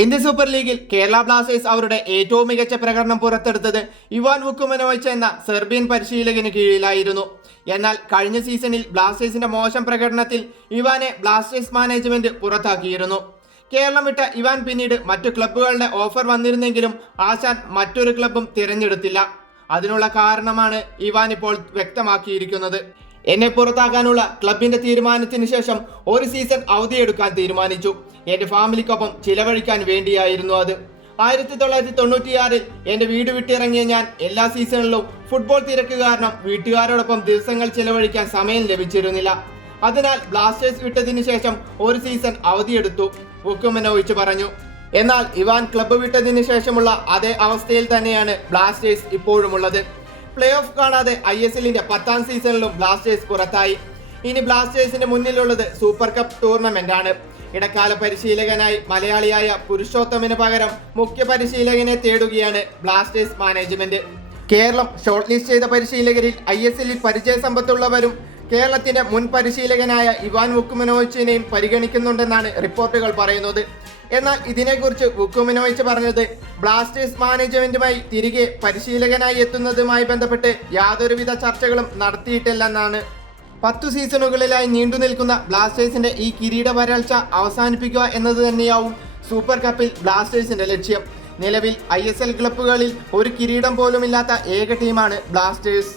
Indian super ലീഗിൽ Kerala Blasters അവരുടെ ഏറ്റവും മികച്ച പ്രകടനം പുറത്തെടുത്തത് ഇവാൻ വുക്കുമനോവിച്ച് എന്ന സെർബിയൻ പരിശീലകന് കീഴിലായിരുന്നു. എന്നാൽ കഴിഞ്ഞ സീസണിൽ ബ്ലാസ്റ്റേഴ്സിന്റെ മോശം പ്രകടനത്തിൽ ഇവാനെ ബ്ലാസ്റ്റേഴ്സ് മാനേജ്മെന്റ് പുറത്താക്കിയിരുന്നു. കേരളം വിട്ട ഇവാൻ പിന്നീട് മറ്റു ക്ലബ്ബുകളുടെ ഓഫർ വന്നിരുന്നെങ്കിലും ആശാൻ മറ്റൊരു ക്ലബ്ബും തിരഞ്ഞെടുത്തില്ല. അതിനുള്ള കാരണമാണ് ഇവാൻ ഇപ്പോൾ വ്യക്തമാക്കിയിരിക്കുന്നത്. എന്നെ പുറത്താക്കാനുള്ള ക്ലബിന്റെ തീരുമാനത്തിന് ശേഷം ഒരു സീസൺ അവധിയെടുക്കാൻ തീരുമാനിച്ചു. എന്റെ ഫാമിലിക്കൊപ്പം ചിലവഴിക്കാൻ വേണ്ടിയായിരുന്നു അത്. 1996-ൽ എന്റെ വീട് വിട്ടിറങ്ങിയ ഞാൻ എല്ലാ സീസണിലും ഫുട്ബോൾ തിരക്ക് കാരണം വീട്ടുകാരോടൊപ്പം ദിവസങ്ങൾ ചിലവഴിക്കാൻ സമയം ലഭിച്ചിരുന്നില്ല. അതിനാൽ ബ്ലാസ്റ്റേഴ്സ് വിട്ടതിനു ശേഷം ഒരു സീസൺ അവധിയെടുത്തു, വുക്കുമനോവിച്ച് പറഞ്ഞു. എന്നാൽ ഇവാൻ ക്ലബ്ബ് വിട്ടതിന് ശേഷമുള്ള അതേ അവസ്ഥയിൽ തന്നെയാണ് ബ്ലാസ്റ്റേഴ്സ് ഇപ്പോഴുമുള്ളത്. പ്ലേ ഓഫ് കാണാതെ ISLന്റെ 10ാം സീസണിലും ബ്ലാസ്റ്റേഴ്സ് പുറത്തായി. ഇനി ബ്ലാസ്റ്റേഴ്സിന്റെ മുന്നിലുള്ളത് സൂപ്പർ കപ്പ് ടൂർണമെന്റ് ആണ്. ഇടക്കാല പരിശീലകനായി മലയാളിയായ പുരുഷോത്തമിന് പകരം മുഖ്യ പരിശീലകനെ തേടുകയാണ് Blasters management. Keralam short list ചെയ്ത പരിശീലകരിൽ ISLൽ പരിചയസമ്പത്തുള്ളവരും കേരളത്തിന്റെ മുൻ പരിശീലകനായ ഇവാൻ വുക്കുമനോവിച്ചിനെയും പരിഗണിക്കുന്നുണ്ടെന്നാണ് റിപ്പോർട്ടുകൾ പറയുന്നത്. എന്നാൽ ഇതിനെക്കുറിച്ച് വുക്കുമനോവിച്ച് പറഞ്ഞത് ബ്ലാസ്റ്റേഴ്സ് മാനേജ്മെന്റുമായി തിരികെ പരിശീലകനായി എത്തുന്നതുമായി ബന്ധപ്പെട്ട് യാതൊരുവിധ ചർച്ചകളും നടത്തിയിട്ടില്ലെന്നാണ്. 10 സീസണുകളിലായി നീണ്ടു നിൽക്കുന്ന ബ്ലാസ്റ്റേഴ്സിന്റെ ഈ കിരീട വരൾച്ച അവസാനിപ്പിക്കുക എന്നത് തന്നെയാവും സൂപ്പർ കപ്പിൽ ബ്ലാസ്റ്റേഴ്സിന്റെ ലക്ഷ്യം. നിലവിൽ ISL ക്ലബ്ബുകളിൽ ഒരു കിരീടം പോലുമില്ലാത്ത ഏക ടീമാണ് ബ്ലാസ്റ്റേഴ്സ്.